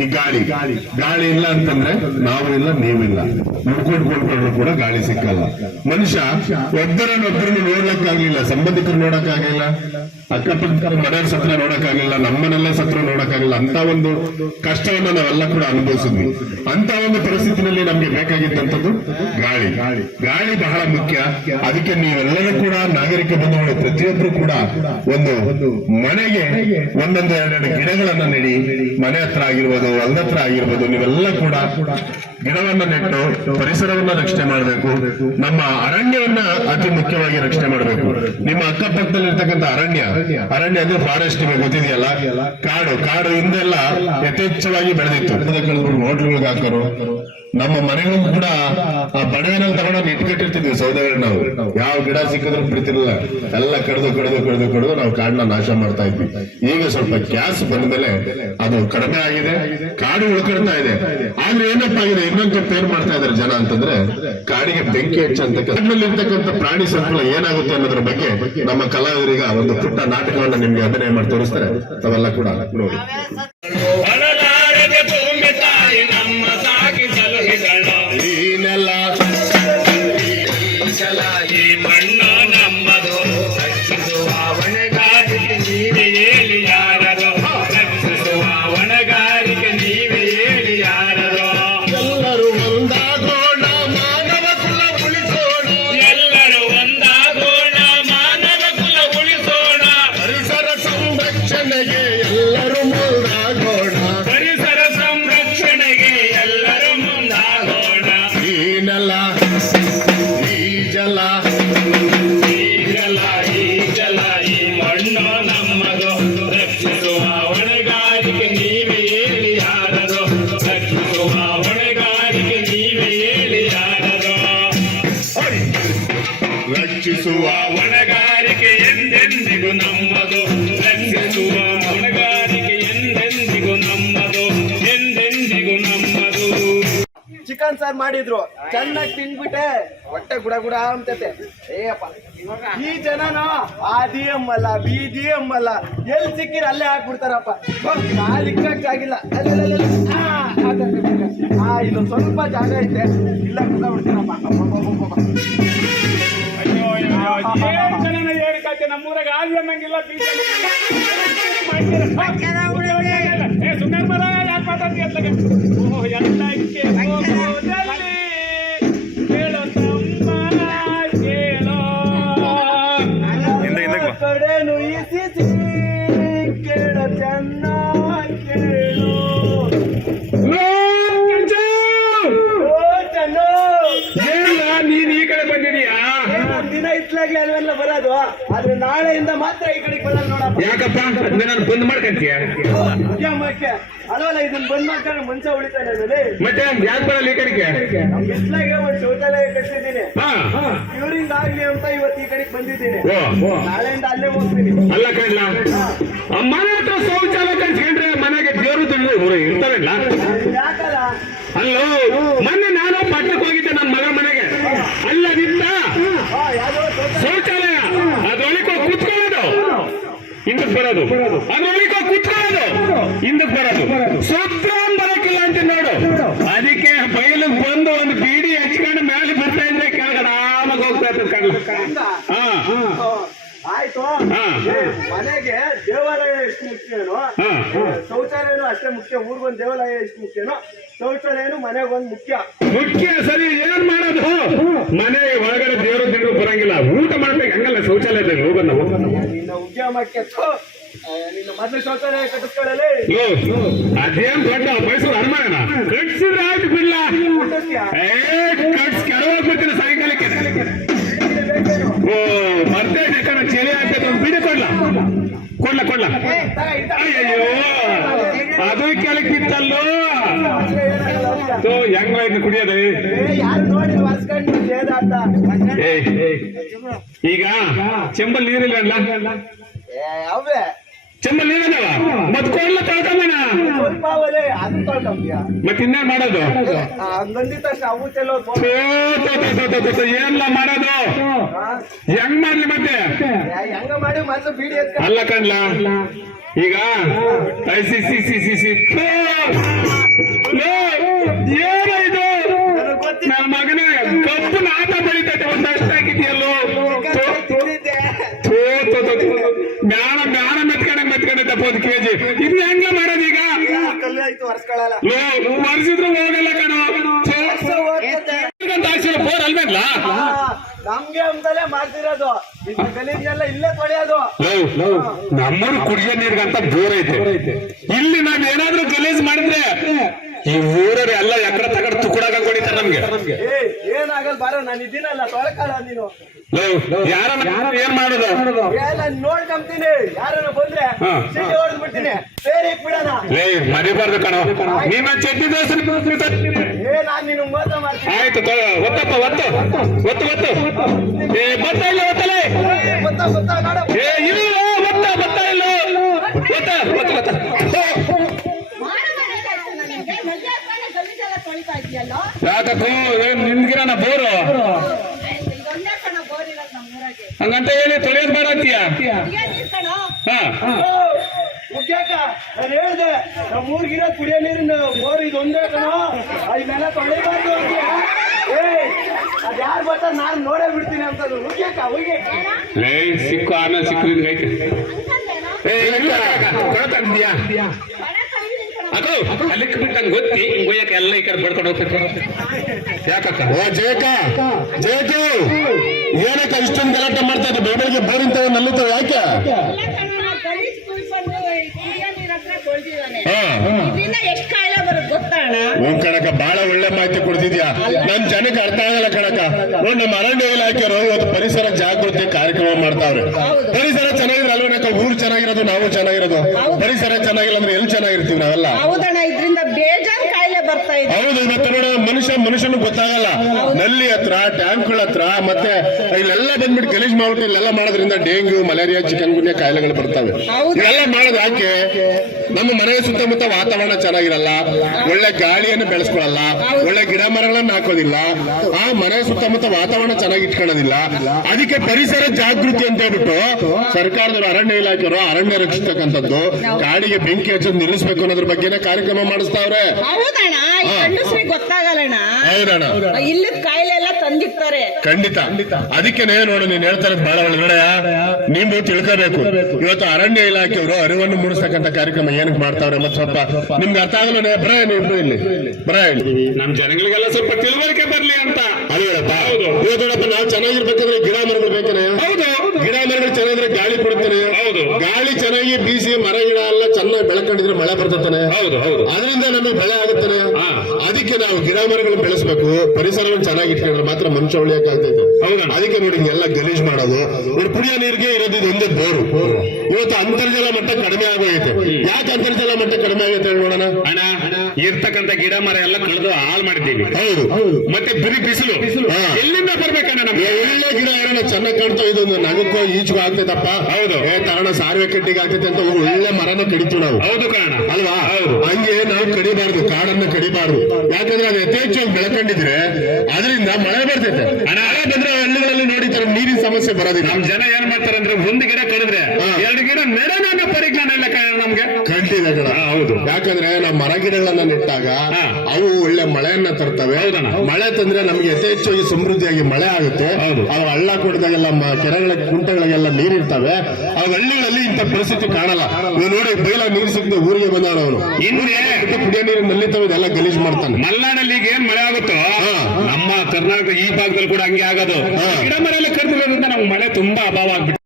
ಈ ಗಾಳಿ ಇಲ್ಲ ಅಂತಂದ್ರೆ ನಾವು ಇಲ್ಲ ನೀವಿಲ್ಲ, ನುಡ್ಕೊಂಡ್ಕೊಂಡ್ರು ಕೂಡ ಗಾಳಿ ಸಿಕ್ಕಲ್ಲ. ಮನುಷ್ಯ ಒಬ್ಬರನ್ನೊಬ್ಬರನ್ನು ನೋಡ್ಲಕ್ಕಾಗ್ಲಿಲ್ಲ, ಸಂಬಂಧಿಕರು ನೋಡಕ್ಕಾಗಿಲ್ಲ, ಅಕ್ಕಪಕ್ಕ ಮನೆಯವ್ರ ಸತ್ರ ನೋಡಕ್ಕಾಗಿಲ್ಲ, ನಮ್ಮನೆಲ್ಲ ಸತ್ರ ನೋಡಕ್ಕಾಗಿಲ್ಲ. ಅಂತ ಒಂದು ಕಷ್ಟವನ್ನ ನಾವೆಲ್ಲ ಕೂಡ ಅನುಭವಿಸಿದ್ವಿ. ಅಂತ ಒಂದು ಪರಿಸ್ಥಿತಿನಲ್ಲಿ ನಮ್ಗೆ ಬೇಕಾಗಿದ್ದಂಥದ್ದು ಗಾಳಿ ಬಹಳ ಮುಖ್ಯ. ಅದಕ್ಕೆ ನೀವೆಲ್ಲರೂ ಕೂಡ ನಾಗರಿಕ ಬಂಧುಗಳು ಪ್ರತಿಯೊಬ್ಬರು ಕೂಡ ಒಂದು ಮನೆಗೆ ಒಂದೊಂದು ಎರಡೆರಡು ಗಿಡಗಳನ್ನ ನೆಡಿ, ಮನೆ ಹತ್ರ ಆಗಿರ್ಬೋದು, ಹೊಲದ ಹತ್ರ ಆಗಿರ್ಬೋದು, ನೀವೆಲ್ಲ ಕೂಡ ಗಿಡವನ್ನ ನೆಟ್ಟು ಪರಿಸರವನ್ನ ರಕ್ಷಣೆ ಮಾಡಬೇಕು. ನಮ್ಮ ಅರಣ್ಯವನ್ನ ಅತಿ ಮುಖ್ಯವಾಗಿ ರಕ್ಷಣೆ ಮಾಡಬೇಕು. ನಿಮ್ಮ ಅಕ್ಕಪಕ್ಕದಲ್ಲಿ ಇರ್ತಕ್ಕಂಥ ಅರಣ್ಯ ಅಂದ್ರೆ ಫಾರೆಸ್ಟ್ ನಿಮಗೆ ಗೊತ್ತಿದೆಯಲ್ಲ, ಕಾಡು ಹಿಂದೆಲ್ಲ ಯಥೇಚ್ಛವಾಗಿ ಬೆಳೆದಿತ್ತು. ಹೋಟ್ಲ್ಗಳಿಗೆ ಹಾಕೋರು, ನಮ್ಮ ಮನೆಗಳು ಕೂಡ ಆ ಬಡವೆನಲ್ಲಿ ತಗೊಂಡೋಗಿ ಇಟ್ಕಟ್ಟಿರ್ತಿದ್ವಿ ಸೌದೆಗಳು. ನಾವು ಯಾವ ಗಿಡ ಸಿಕ್ಕಿದ್ರು ಬಿಡ್ತಿರ್ಲಿಲ್ಲ, ಎಲ್ಲ ಕಡ್ದು ನಾವು ಕಾಡನ್ನ ನಾಶ ಮಾಡ್ತಾ ಇದ್ವಿ. ಈಗ ಸ್ವಲ್ಪ ಗ್ಯಾಸ್ ಬಂದ ಮೇಲೆ ಅದು ಕಡಿಮೆ ಆಗಿದೆ, ಕಾಡು ಉಳ್ಕೊಳ್ತಾ ಇದೆ. ಆದ್ರೆ ಏನಪ್ಪ ಆಗಿದೆ, ಇನ್ನೊಂದು ತಪ್ಪು ಮಾಡ್ತಾ ಇದಾರೆ ಜನ ಅಂತಂದ್ರೆ, ಕಾಡಿಗೆ ಬೆಂಕಿ ಹೆಚ್ಚಂತ ಇರ್ತಕ್ಕಂಥ ಪ್ರಾಣಿ ಸಂಕುಲ ಏನಾಗುತ್ತೆ ಅನ್ನೋದ್ರ ಬಗ್ಗೆ ನಮ್ಮ ಕಲಾವಿದರಿಗೆ ಒಂದು ಪುಟ್ಟ ನಾಟಕವನ್ನ ನಿಮ್ಗೆ ಅಭಿನಯ ಮಾಡಿ ತೋರಿಸ್ತಾರೆ. ತಾವೆಲ್ಲ ಕೂಡ ನೋಡಿ. ರಕ್ಷಿಸುವ ಹೊಣೆಗಾರಿಕೆ ಎಂದೆಂದಿಗೂ ನಮ್ಮದು, ರಕ್ಷಿಸುವ ಹೊಣೆಗಾರಿಕೆ ಎಂದೆಂದಿಗೂ ನಮ್ಮದು, ಎಂದೆಂದಿಗೂ ನಮ್ಮದು. ಚಿಕನ್ ಸಾರ್ ಮಾಡಿದ್ರು, ಚೆನ್ನಾಗಿ ತಿನ್ಬಿಟ್ಟೆ, ಹೊಟ್ಟೆ ಗುಡ ಅಂತತೆ. ಏಯಪ್ಪ, ಈ ಜನನ ಆದಿ ಅಮ್ಮಲ್ಲ ಬೀದಿ ಅಮ್ಮಲ್ಲ, ಎಲ್ಲಿ ಸಿಕ್ಕಿರ ಅಲ್ಲೇ ಹಾಕ್ಬಿಡ್ತಾರಪ್ಪ. ಕಾಲಿಕ್ಕಾಗಿಲ್ಲ, ಇಲ್ಲೊಂದು ಸ್ವಲ್ಪ ಜಾಗ ಐತೆ, ಇಲ್ಲ ಬಿಡ್ತೀನಪ್ಪ. ನಮ್ಮೂರಾಗ ಆದಿ ಅನ್ನಂಗಿಲ್ಲ, ಬೀದಿ ಸುಮ್ಮನೆ ಮರ ಯಾಕೆ ಮಾತಾಡ್ತೀಯ? ಕಡೆನು ಇಸಿ ಕೇಳ ಚೆನ್ನ ಕೇಳು ನೀನ್ ಈ ಕಡೆ ಬಂದಿದೀಯಾ? ದಿನ ಇತ್ಲಾಗ್ಲಿ ಅಲ್ವೆಲ್ಲ ಬರೋದು, ಆದ್ರೆ ನಾಳೆಯಿಂದ ಮಾತ್ರ ಈ ಕಡೆಗೆ ಬರೋದು ನೋಡಪ್ಪ. ಯಾಕಪ್ಪ ನಾನು ಬಂದ್ ಮಾಡ್ಕಂತೀಯ? ಅಲ್ವಲ್ಲ, ಇದನ್ನ ಬಂದ್ ಮಾಡ್ಕೊಂಡ್ರೆ ಮನುಷ್ಯ ಉಳಿತಾನೆ. ಮತ್ತೆ ಯಾಕೆ ಬರಲ್ಲ ಈ ಕಡೆಗೆ? ಇತ್ಲಾಗೆ ಒಂದು ಶೌಚಾಲಯ ಕಟ್ಟಿದ್ದೀನಿ, ಇವ್ರಿಂದ ಆಗ್ಲಿ ಅಂತ ಇವತ್ತು ಈ ಕಡೆಗೆ ಬಂದಿದ್ದೀನಿ. ನಾಳೆಯಿಂದ ಅಲ್ಲೇ ಹೋಗ್ತೀನಿ. ಅಲ್ಲ ಕಣ್ಣ, ಮನೆ ಹತ್ರ ಶೌಚಾಲಯ ಕಟ್ಸ್ಕೊಂಡ್ರೆ ಮನೆಗೆ ದೇವರು ಇರ್ತಾರಲ್ಲ, ಯಾಕಲ್ಲ? ಅಲ್ಲೋ, ಮೊನ್ನೆ ನಾನು ಪಟ್ಟಕ್ಕೆ ಹೋಗಿದ್ದೆ ನನ್ನ ಮಗ ಮನೆಗೆ, ಅಲ್ಲದಿದ್ದ ಶೌಚಾಲಯ ಅದ್ರೊಳಗೆ ಕುತ್ಕೊಳ್ಳೋದು, ಹಿಂದಕ್ಕೆ ಬರೋದು, ಅದ್ರೊಳಗೆ ಕುತ್ಕೊಳ್ಳೋದು, ಹಿಂದಕ್ಕೆ ಬರೋದು, ಸುತ್ತ ಬರಕ್ಕಿಲ್ಲ ಅಂತ ನೋಡು. ಅದಕ್ಕೆ ಬಯಲಿಗೆ ಬಂದು ಒಂದು ಬೀಡಿ ಹಚ್ಕೊಂಡು ಮೇಲೆ ಬರ್ತಾ ಇದ್ರೆ ಕೆಳಗಡೆ ಆರಾಮಾಗಿ ಹೋಗ್ತಾ ಇರ್ತದೆ ಕಣ್ಣ. ಆಯ್ತು, ಮನೆಗೆ ದೇವಾಲಯ ಎಷ್ಟು ಮುಖ್ಯನೋ ಶೌಚಾಲಯನು ಅಷ್ಟೇ ಮುಖ್ಯ. ಊರಿಗೊಂದು ದೇವಾಲಯ ಎಷ್ಟು ಮುಖ್ಯನೋ ಶೌಚಾಲಯನು ಮನೆಗೊಂದು ಮುಖ್ಯ. ಸರಿ, ಏನ್ ಮಾಡೋದು? ಮನೆ ಒಳಗಡೆ ದೇವರು ಬರಂಗಿಲ್ಲ, ಊಟ ಮಾಡ್ಬೇಕು, ಹಂಗಲ್ಲ ಶೌಚಾಲಯದಲ್ಲಿ ಹೋಗೋಣ. ನಿನ್ನ ಉದ್ಯಮಕ್ಕೆ ನಿನ್ನ ಮೊದಲು ಶೌಚಾಲಯ ಕಟ್ಟಿಸ್ಕೊಳ್ಳಲಿ. ಅದೇನ್ ದೊಡ್ಡ ಮೈಸೂರು ಅರಮಾನ ಕಟ್ಸಿದ್ರೆ ಆಯ್ತು, ಬಿಡ್ಲ ಕಟ್ಸ್ ಕೆಳಗೋಗ್ಬಿಡ್ತೀನಿ ಸಾಯಂಕಾಲಕ್ಕೆ. ಓ ಮತ್ತೆ ಚಳಿ ಆಗ್ತದೆ, ಒಂದು ಬಿಡಿ ಕೊಡ್ಲ. ಅಯ್ಯೋ, ಅದು ಕೆಳಕ್ಕಿತ್ತಲ್ಲೋ, ಹೆಂಗಾಯ್ತು ಕುಡಿಯೋದು? ಈಗ ಚೆಂಬಲ್ ನೀರಿಲ್ಲ, ಅವೇ ಚೆಂಬಲ್ ನೀರಲ್ಲವ, ಮತ್ ಕೊಡ್ಲ ತೊಳ್ಕೊಂಬಣ. ಕೆಂಪಾವಲೆ ಅದು ತೊಳ್ಕೊಂತೀಯ ಮತ್ತೆ ಇನ್ನೇನ್ ಮಾಡೋದು? ಹಂಗಂದಿದ ತಕ್ಷಣ ಅವು ಚೆಲ್ಲೋ ಏನ್ಲ ಮಾಡೋದು? ಹೆಂಗ್ ಮಾಡ್ಲಿ ಮತ್ತೆ? ಹೆಂಗ ಮಾಡಿ ಮೊದ್ಲು ಬೀಡಿ ಎತ್ಕ ಅಲ್ಲ ಕಣ್ಲ, ಈಗ ಏನೋ ಇದು ನನಗ್ ಗೊತ್ತಿಲ್ಲ. ನನ್ನ ಮಗನ ಕಬ್ಬು ನಾಟ ಬೆಳಿತೈತೆ, ಒಂದು ಅಷ್ಟ ಹಾಕಿದ್ಯಲ್ಲೋ. ತಿಂದಿದ್ದೆ. ಮ್ಯಾಣ ಮೆತ್ಕೊಂಡೆ ತಪ್ಪೋದು ಕೆಜಿ. ಇನ್ನು ಹೆಂಗ ಮಾಡೋದು ಈಗ? ಕಲ್ಲು ಆಯ್ತು ಒರ್ಸ್ಕೊಳಲ್ಲ. ವರ್ಷಿದ್ರು ಹೋಗಲ್ಲ ಕಣೋ. ಬೋರ್ ಅಲ್ವೇನ್ಲ? ನಮ್ಗೆ ಅಂತಲೇ ಮಾಡ್ತಿರೋದು, ಇದು ಗಲೀಜೆಲ್ಲ ಇಲ್ಲೇ ತೊಳೆಯೋದು. ನಮ್ಮೂರು ಕುಡಿಯೋ ನೀರ್ಗಂತ ಬೋರ್ ಐತೆ. ಇಲ್ಲಿ ನಾವ್ ಏನಾದ್ರೂ ಗಲೀಜ್ ಮಾಡಿದ್ರೆ ಈ ಊರವ್ರು ಎಲ್ಲ ಎಕಡೆ ತಗಡ್ ತುಕುಡಾಗ ಹೊಡಿತಾರೆ ನಮ್ಗೆ. ಏನಾಗಲ್ಲ ಬಾರೋ, ನಾನು ಇದೀನಲ್ಲ ತೊಳ್ಕೊಳ್ಳ ನೀನು. ಯಾರ ಏನ್ ಮಾಡೋದು? ನಾನು ನೋಡ್ಕೊಂತೀನಿ, ಯಾರನ್ನ ಬಂದ್ರೆ ಸಿಟಿ ಹೊಡೆದ್ಬಿಡ್ತೀನಿ, ಬೇರೆ ಬಿಡೋಣ. ಮರಿಬಾರ್ದು ಕಣೋ, ನಿಮ್ಮ ಚಟ್ನಿ ದೋಸೆ ನಾನ್ ನಿನ್ ಮೋಸ ಮಾಡ್ತೀನಿ. ಆಯ್ತು ಒತ್ತಪ್ಪ, ಒತ್ತು ಬತ್ತ ಇಲ್ಲ ಒತ್ತಲೇ. ಗೊತ್ತಾ ನೋಡ. ಇಲ್ಲ ಬತ್ತ ಇಲ್ಲ ಒತ್ತ. ಯಾಕೋ ನಿನ್ಗಿರಣ ಬೋರು ಹಂಗಂತ ಹೇಳಿ ತೊಳೆಯೋದು ಬೇಡ ಅಂತೀಯ? ಮುಖ್ಯಕ್ಕ ನಾನು ಹೇಳ್ದೆ, ನಮ್ಮ ಊರ್ಗಿರೋ ಕುಡಿಯೋ ನೀರಿನ ಬೋರ್ ಇದೊಂದೇ ಕಣೋ, ಇದನ್ನೆಲ್ಲ ತೊಳಿಬಾರ್ದು ಅಂತೀಯ. ಅದ್ಯಾರು ಬರ್ತಾರೆ ನಾನು ನೋಡೇ ಬಿಡ್ತೀನಿ ಅಂತದ್ದು. ಮುಖ್ಯಕ್ಕ ಹೋಗಿ ಸಿಕ್ಕು ಆಮೇಲೆ ಸಿಕ್ಕು ಐತೆ. ಅದು ಅಲ್ಲಿಕ್ ಬಿಟ್ಟಂಗ್ ಗೊತ್ತಿ ಹಿಂಗೊಯ್ಯಕ್ಕೆ ಎಲ್ಲ ಈ ಕಡೆ ಬಡ್ಕೊಂಡು ಹೋಗ್ತೈತೆ. ಯಾಕಕ್ಕ? ಓ ಜೇಕ ಏನಕ್ಕ ಇಷ್ಟೊಂದು ಗಲಾಟೆ ಮಾಡ್ತಾ ಇದ್ದೆ? ಬೆಳಗ್ಗೆ ಬೋರಿಂತವ ನಲ್ಲಿತಾವ ಯಾಕೆ? ಎಷ್ಟು ಕಾಯಿಲೆ ಬರುತ್ತೆ ಗೊತ್ತಾಣ? ಹ್ಞೂ ಕಣಕ, ಬಹಳ ಒಳ್ಳೆ ಮಾಹಿತಿ ಕೊಡ್ತಿದ್ಯಾ. ನಮ್ ಜನಕ್ಕೆ ಅರ್ಥ ಆಗಲ್ಲ ಕಣಕ. ನೋಡಿ, ನಮ್ಮ ಅರಣ್ಯ ಇಲಾಖೆಯವರು ಇವತ್ತು ಪರಿಸರ ಜಾಗೃತಿ ಕಾರ್ಯಕ್ರಮ ಮಾಡ್ತಾವ್ರೆ. ಪರಿಸರ ಚೆನ್ನಾಗಿದ್ರೆ ಅಲ್ವೇನಕ್ಕ ಊರು ಚೆನ್ನಾಗಿರೋದು, ನಾವು ಚೆನ್ನಾಗಿರೋದು. ಪರಿಸರ ಚೆನ್ನಾಗಿಲ್ಲ ಅಂದ್ರೆ ಎಲ್ಲಿ ಚೆನ್ನಾಗಿರ್ತೀವಿ ನಾವೆಲ್ಲ? ಹೌದಣ್ಣ, ಇದ್ರಿಂದ ಬೇಜಾನ್ ಕಾಯಿಲೆ ಬರ್ತಾ ಇದೆ. ಹೌದು. ಇವತ್ತು ನೋಡಿ, ಮನುಷ್ಯನಿಗೆ ಗೊತ್ತಾಗಲ್ಲ. ನಲ್ಲಿ ಹತ್ರ, ಟ್ಯಾಂಕ್ಗಳ ಹತ್ರ, ಮತ್ತೆ ಇಲ್ಲೆಲ್ಲ ಬಂದ್ಬಿಟ್ಟು ಗಲೀಜ್ ಮಾಡ್ಬಿಟ್ಟು ಇಲ್ಲೆಲ್ಲ ಮಾಡೋದ್ರಿಂದ ಡೆಂಗ್ಯೂ, ಮಲೇರಿಯಾ, ಚಿಕನ್ ಗುನ್ಯಾ ಕಾಯಿಲೆಗಳು ಬರ್ತವೆ. ಇವೆಲ್ಲ ಮಾಡೋದು ಯಾಕೆ? ನಮ್ಮ ಮನೆಯ ಸುತ್ತಮುತ್ತ ವಾತಾವರಣ ಚೆನ್ನಾಗಿರಲ್ಲ, ಒಳ್ಳೆ ಗಾಳಿಯನ್ನು ಬೆಳೆಸ್ಕೊಳ್ಳಲ್ಲ, ಒಳ್ಳೆ ಗಿಡ ಮರಗಳನ್ನ ಹಾಕೋದಿಲ್ಲ, ಆ ಮನೆ ಸುತ್ತಮುತ್ತ ವಾತಾವರಣ ಚೆನ್ನಾಗಿ ಇಟ್ಕೊಳ್ಳೋದಿಲ್ಲ. ಅದಕ್ಕೆ ಪರಿಸರ ಜಾಗೃತಿ ಅಂತ ಹೇಳ್ಬಿಟ್ಟು ಸರ್ಕಾರದವರು, ಅರಣ್ಯ ಇಲಾಖೆಯವರು ಅರಣ್ಯ ರಕ್ಷಿಸ್ತಕ್ಕಂಥದ್ದು, ಕಾಡಿಗೆ ಬೆಂಕಿ ಹಚ್ಚೋದು ನಿಲ್ಲಿಸಬೇಕು ಅನ್ನೋದ್ರ ಬಗ್ಗೆನೇ ಕಾರ್ಯಕ್ರಮ ಮಾಡಿಸ್ತಾವ್ರೆ. ಹೌದಣ್ಣ, ಗಂಡಸ್ರಿಗೆ ಗೊತ್ತಾಗಲ್ಲಣ್ಣ. ಹೌದಣ್ಣ, ಇಲ್ಲದ ಕಾಯಿಲೆ ಎಲ್ಲ ತಂದಿರ್ತಾರೆ. ಖಂಡಿತ. ಅದಕ್ಕೇನೆ ನೋಡು, ನೀನ್ ಹೇಳ್ತಾ ಇರೋದು ಬಹಳ ಒಳ್ಳೆ ನೋಡ. ನೀವು ತಿಳ್ಕೋಬೇಕು, ಇವತ್ತು ಅರಣ್ಯ ಇಲಾಖೆಯವರು ಅರಿವನ್ನು ಮೂಡಿಸ್ತಕ್ಕಂಥ ಕಾರ್ಯಕ್ರಮ ಏನಕ್ಕೆ ಮಾಡ್ತಾವ್ರೆ ಮತ್ತೆ ಸ್ವಲ್ಪ ನಿಮ್ಗೆ ಅರ್ಥ ಆಗಲ್ಲ. ಬರ ನೀವು ಇಲ್ಲಿ ಬರ ಹೇಳಿ, ನಮ್ ಜನಗಳಿಗೆಲ್ಲ ಸ್ವಲ್ಪ ತಿಳುವಳಿಕೆ ಬರ್ಲಿ ಅಂತ. ಅದೇಳಪ್ಪ, ಇವತ್ತೋಡಪ್ಪ ನಾವು ಚೆನ್ನಾಗಿರ್ಬೇಕಂದ್ರೆ ಗಿಡ ಮರಗಳು ಬೇಕೇನೆ. ಹೌದು, ಗಿಡ ಮರಗಳು ಚೆನ್ನಾಗಿದ್ರೆ ಗಾಳಿ ಕೊಡುತ್ತಾನೆ. ಹೌದು, ಗಾಳಿ ಚೆನ್ನಾಗಿ ಬೀಸಿ ಮರ ಗಿಡ ಎಲ್ಲ ಚೆನ್ನಾಗಿ ಬೆಳಕೊಂಡಿದ್ರೆ ಮಳೆ ಬರ್ತಾನೆ. ಹೌದು, ಅದರಿಂದ ನಮಗೆ ಬೆಳೆ ಆಗುತ್ತಾನೆ. ಅದಕ್ಕೆ ನಾವು ಗಿಡ ಮರಗಳು ಬೆಳೆಸಬೇಕು, ಪರಿಸರವನ್ನು ಚೆನ್ನಾಗಿ ಇಟ್ಕೊಂಡ್ರೆ ಮಾತ್ರ ಮನುಷ್ಯ ಉಳಿಯಕ್ಕೆ ಆಗ್ತೈತೆ. ಅದಕ್ಕೆ ನೋಡಿ ಎಲ್ಲ ಗಲೀಜ್ ಮಾಡೋದು. ಕುಡಿಯೋ ನೀರಿಗೆ ಇರೋದು ಇದೊಂದೇ ಬೋರು. ಇವತ್ತು ಅಂತರ್ಜಲ ಮಟ್ಟ ಕಡಿಮೆ ಆಗೋಯ್ತು. ಯಾಕೆ ಅಂತರ್ಜಲ ಮಟ್ಟ ಕಡಿಮೆ ಆಗೈತೆ ನೋಡೋಣ. ಅಣ್ಣ, ಇರ್ತಕ್ಕಂಥ ಗಿಡ ಮರ ಎಲ್ಲ ಕಳೆದು ಹಾಳು ಮಾಡಿದ್ದೀವಿ. ಹೌದು. ಮತ್ತೆ ಬಿಸಿಲು ಎಲ್ಲಿಂದ ಬರ್ಬೇಕಣ್ಣ ನಮ್ಗೆ? ಒಳ್ಳೆ ಗಿಡ ಇರೋಣ ಚೆನ್ನಾಗಿ ಕಾಣ್ತಾ, ಇದೊಂದು ನಗಕ್ಕೋ ಈಚೆಗೂ ಆಗ್ತೈತಪ್ಪ. ಹೌದು. ಕಾರಣ ಸಾರ್ವೆ ಕಟ್ಟಿಗೆ ಆಗ್ತೈತೆ ಅಂತ ಒಳ್ಳೆ ಮರನ ಕಡಿತೀವಿ ನಾವು. ಹೌದು ಕಾರಣ ಅಲ್ವಾ? ಹಂಗೆ ನಾವು ಕಡಿಬಾರ್ದು, ಕಾಡನ್ನ ಕಡಿಬಾರ್ದು. ಯಾಕಂದ್ರೆ ಅದು ಯಥೇಚ್ಛವಾಗಿ ಬೆಳ್ಕೊಂಡಿದ್ರೆ ಅದರಿಂದ ಮಳೆ ಬರ್ತೈತೆ. ಮಳೆ ಬಂದ್ರೆ ಹಳ್ಳಿಗಳಲ್ಲಿ ನೋಡಿತಾರೆ ನೀರಿನ ಸಮಸ್ಯೆ ಬರೋದಿಲ್ಲ. ನಮ್ ಜನ ಏನ್ ಮಾಡ್ತಾರೆ ಅಂದ್ರೆ ಒಂದು ಗಿಡ ಕಡಿದ್ರೆ 2 ಗಿಡ ನೆಡೋಣ ಪರಿಜ್ಞಾನ ಇಲ್ಲ ನಮ್ಗೆ. ಖಂಡಿತ ಕಣ. ಹೌದು. ಯಾಕಂದ್ರೆ ನಾವು ಮರ ಗಿಡಗಳನ್ನ ನೆಟ್ಟಾಗ ಅವು ಒಳ್ಳೆ ಮಳೆಯನ್ನ ತರ್ತವೆ. ಮಳೆ ತಂದ್ರೆ ನಮ್ಗೆ ಯಥೇಚ್ಛವಾಗಿ ಸಮೃದ್ಧಿಯಾಗಿ ಮಳೆ ಆಗುತ್ತೆ. ಅವು ಹಳ್ಳ ಕೊಡ್ದಾಗೆಲ್ಲ ಕೆರೆಗಳ ಕುಂಟೆಗಳಿಗೆಲ್ಲ ನೀರಿರ್ತವೆ. ಅವು ಹಳ್ಳಿಗಳಲ್ಲಿ ಇಂಥ ಪರಿಸ್ಥಿತಿ ಕಾಣಲ್ಲ. ನೀವು ನೋಡಿ, ಬೈಲ ನೀರು ಸಿಕ್ಕದೆ ಊರಿಗೆ ಬಂದವನು ಅವನು ಹಿಂದೆ ಕುಡಿಯೋ ನೀರು ನಲ್ಲಿತಾವೆ, ಇದೆಲ್ಲ ಗಲೀಜ್ ಮಾಡ್ತಾನೆ. ಮಲೆನಾಡಲ್ಲಿ ಈಗ ಏನ್ ಮಳೆ ಆಗುತ್ತೋ ನಮ್ಮ ಕರ್ನಾಟಕ ಈ ಭಾಗದಲ್ಲಿ ಕೂಡ ಹಂಗೆ ಆಗೋದು. ಗಿಡ ಮರ ಎಲ್ಲ ಕಡಿದಿರೋದ್ರಿಂದ ನಮ್ಗೆ ಮಳೆ ತುಂಬಾ ಅಭಾವ ಆಗ್ಬಿಟ್ಟು